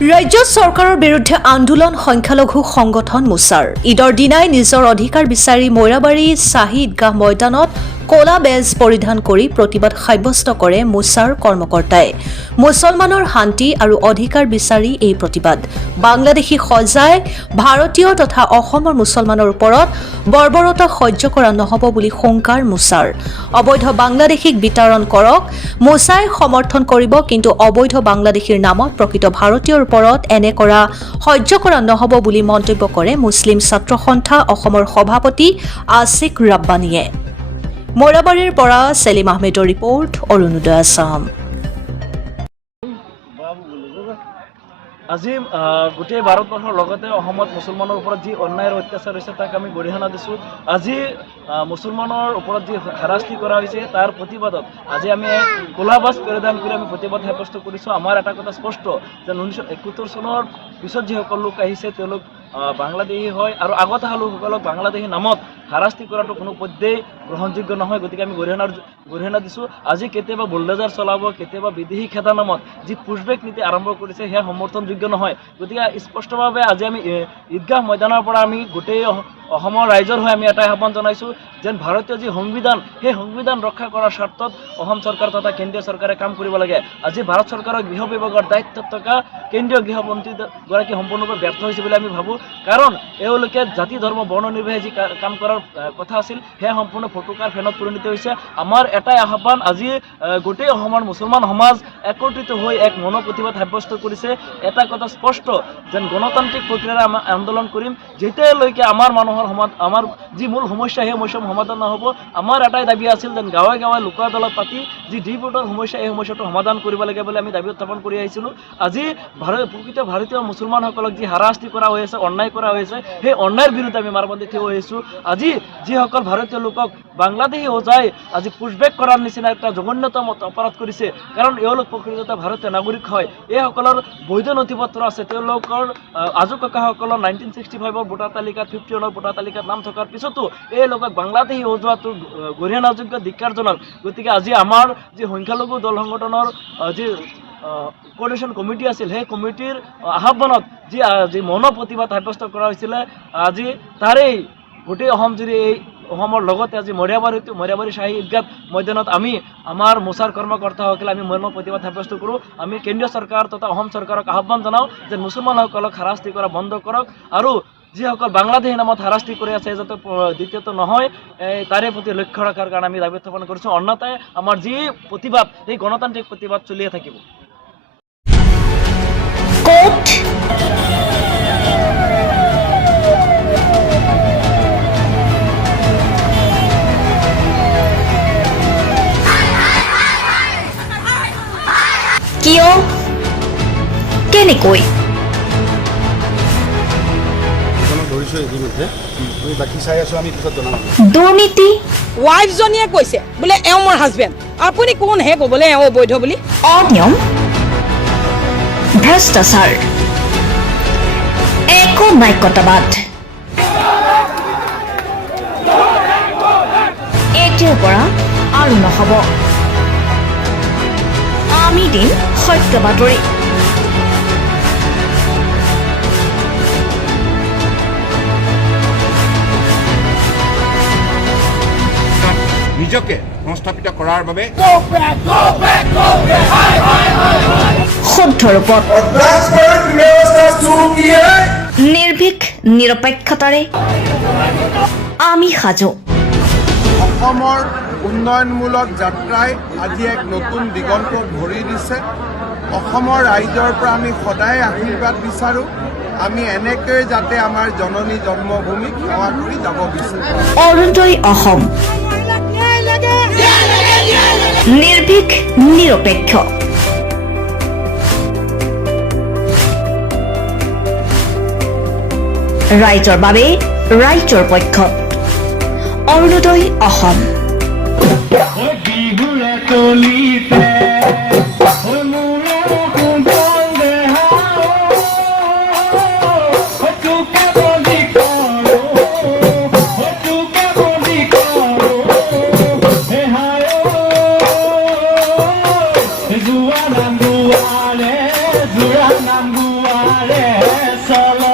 ৰাজ্য চৰকাৰৰ বিৰুদ্ধে আন্দোলন সংখ্যালঘু সংগঠন মোচাৰ ঈদৰ দিনাই নিজৰ অধিকাৰ বিচাৰি মৈৰাবাৰী শ্বাহী ঈদগাহ ময়দানত ক'লা বেজ পৰিধান কৰি প্ৰতিবাদ সাব্যস্ত কৰে মোচাৰ কৰ্মকৰ্তাই মুছলমানৰ শান্তি আৰু অধিকাৰ বিচাৰি এই প্ৰতিবাদ বাংলাদেশী সজাই ভাৰতীয় তথা অসমৰ মুছলমানৰ ওপৰত বৰ্বৰতা সহ্য কৰা নহ'ব বুলি শংকাৰ মোচাৰ অবৈধ বাংলাদেশীক বিতৰণ কৰক মোচাই সমৰ্থন কৰিব কিন্তু অবৈধ বাংলাদেশীৰ নামত প্ৰকৃত ভাৰতীয়ৰ ওপৰত এনে কৰা সহ্য কৰা নহ'ব বুলি মন্তব্য কৰে মুছলিম ছাত্ৰ সন্থা অসমৰ সভাপতি আছিক ৰাব্বানীয়ে মৈৰাবাৰীৰ পৰা সেলিম আহমেদৰ ৰিপৰ্ট অৰুণোদয় আছাম আজি গোটেই ভাৰতবৰ্ষৰ লগতে অসমত মুছলমানৰ ওপৰত যি অন্যায় আৰু অত্যাচাৰ হৈছে তাক আমি গৰিহণা দিছোঁ আজি মুছলমানৰ ওপৰত যি হাৰাশাস্তি কৰা হৈছে তাৰ প্ৰতিবাদত আজি আমি ক'লা বাছ পৰিধান কৰি আমি প্ৰতিবাদ সাব্যস্ত কৰিছোঁ আমাৰ এটা কথা স্পষ্ট যে 1971 চনৰ পিছত যিসকল লোক আহিছে তেওঁলোক বাংলাদেশী হয় আৰু আগত অহা লোকসকলক বাংলাদেশী নামত হাৰাশাস্তি কৰাটো কোনো পধ্যেই গ্ৰহণযোগ্য নহয় গতিকে আমি গৰিহণা দিছোঁ আজি কেতিয়াবা বুলডোজাৰ চলাব কেতিয়াবা বিদেশী খেদা নামত যি পুছবেক নীতি আৰম্ভ কৰিছে সেয়া সমৰ্থনযোগ্য নহয় গতিকে স্পষ্টভাৱে আজি আমি ঈদগাহ ময়দানৰ পৰা আমি গোটেই অসমৰ ৰাইজৰ হৈ আমি এটাই আহ্বান জনাইছোঁ যেন ভাৰতীয় যি সংবিধান সেই সংবিধান ৰক্ষা কৰাৰ স্বাৰ্থত অসম চৰকাৰ তথা কেন্দ্ৰীয় চৰকাৰে কাম কৰিব লাগে আজি ভাৰত চৰকাৰৰ গৃহ বিভাগৰ দায়িত্বত থকা কেন্দ্ৰীয় গৃহমন্ত্ৰীগৰাকী সম্পূৰ্ণৰূপে ব্যৰ্থ হৈছে বুলি আমি ভাবোঁ কাৰণ এওঁলোকে জাতি ধৰ্ম বৰ্ণ নিৰ্বিশেষে যি কাম কৰাৰ কথা আছিল সেয়া সম্পূৰ্ণ ফটকাৰ ফেনত পৰিণত হৈছে আমাৰ এটাই আহ্বান আজি গোটেই অসমৰ মুছলমান সমাজ একত্ৰিত হৈ এক মনোপ্ৰতিবাদ সাব্যস্ত কৰিছে এটা কথা স্পষ্ট যেন গণতান্ত্ৰিক প্ৰক্ৰিয়াৰে আমি আন্দোলন কৰিম যেতিয়ালৈকে আমাৰ মানুহৰ আমাৰ যি মূল সমস্যা সেই সমস্যা সমাধান নহ'ব আমাৰ এটাই দাবী আছিল যেন গাঁৱে গাঁৱে লোক আদালত পাতি যি ডিপোৰ্টৰ সমস্যা এই সমস্যাটো সমাধান কৰিব লাগে বুলি আমি দাবী উত্থাপন কৰি আহিছিলোঁ আজি প্ৰকৃত ভাৰতীয় মুছলমানসকলক যি হাৰাশাস্তি কৰা হৈ আছে অন্যায় কৰা হৈ আছে সেই অন্যায়ৰ বিৰুদ্ধে আমি মাৰবন্দী থিয় হৈ আহিছোঁ আজি যিসকল ভাৰতীয় লোকক বাংলাদেশী সজাই আজি পুছবেক কৰাৰ নিচিনা এটা জঘন্যতম অপৰাধ কৰিছে কাৰণ এওঁলোক প্ৰকৃততে ভাৰতীয় নাগৰিক হয় এইসকলৰ বৈধ নথি পত্ৰ আছে তেওঁলোকৰ আজু ককাসকলৰ 1965 ভোটাৰ তালিকাত 51 ভোটাৰ তালিকাত নাম থকাৰ পিছতো এই লোকক বাংলাদেশী সজোৱাটো গৰিহণাযোগ্য ধিক্কাৰজনক গতিকে আজি আমাৰ যি সংখ্যালঘু দল সংগঠনৰ যি কোঅৰ্ডিনেশ্যন কমিটি আছিল সেই কমিটিৰ আহ্বানত যি মনোপ্ৰতিবাদ সাব্যস্ত কৰা হৈছিলে আজি তাৰেই গোটেই অসম জুৰি এই অসমৰ লগতে আজি মৈৰাবাৰী শ্বাহী ঈদগাহ ময়দানত আমি আমাৰ মোচাৰ কৰ্মকৰ্তাসকলে আমি মনোপ্ৰতিবাদ সাব্যস্ত কৰোঁ আমি কেন্দ্ৰীয় চৰকাৰ তথা অসম চৰকাৰক আহ্বান জনাওঁ যে মুছলমানসকলক হাৰাশাস্তি কৰা বন্ধ কৰক আৰু যিসকল বাংলাদেশী নামত হাৰাশাস্তি কৰি আছে যাতে দ্বিতীয়টো নহয় তাৰে প্ৰতি লক্ষ্য ৰখাৰ কাৰণে আমি দাবী উত্থাপন কৰিছোঁ অন্যথাই আমাৰ যি প্ৰতিবাদ সেই গণতান্ত্ৰিক প্ৰতিবাদ চলিয়ে থাকিব কিয় কেনেকৈ দুৰ্নীতি ৱাইফজনীয়ে কৈছে বোলে এওঁ মোৰ হাজবেণ্ড আপুনি কোন হে ক'বলৈ এওঁ অবৈধ বুলি অনিয়ম ভ্ৰষ্টাচাৰ একো নায়কতাবাদ এতিয়াৰ পৰা আৰু নহ'ব আমি দিম সত্য বাতৰি নিজকে সংস্থাপিত কৰাৰ বাবে শুদ্ধ ৰূপত নিৰ্ভীক নিৰপেক্ষতাৰে আমি সাজু অসমৰ উন্নয়নমূলক যাত্ৰাই আজি এক নতুন দিগন্ত ভৰি দিছে অসমৰ ৰাইজৰ পৰা আমি সদায় আশীৰ্বাদ বিচাৰোঁ আমি এনেকৈ যাতে আমাৰ জননী জন্মভূমিক সেৱা কৰি যাব বিচাৰোঁ অৰুণোদয় অসম নিৰ্ভীক নিৰপেক্ষ ৰাইজৰ বাবে ৰাইজৰ পক্ষত Orunodoi Assam Zua Nambu Ale, Zura Nambu দুৱাৰে চল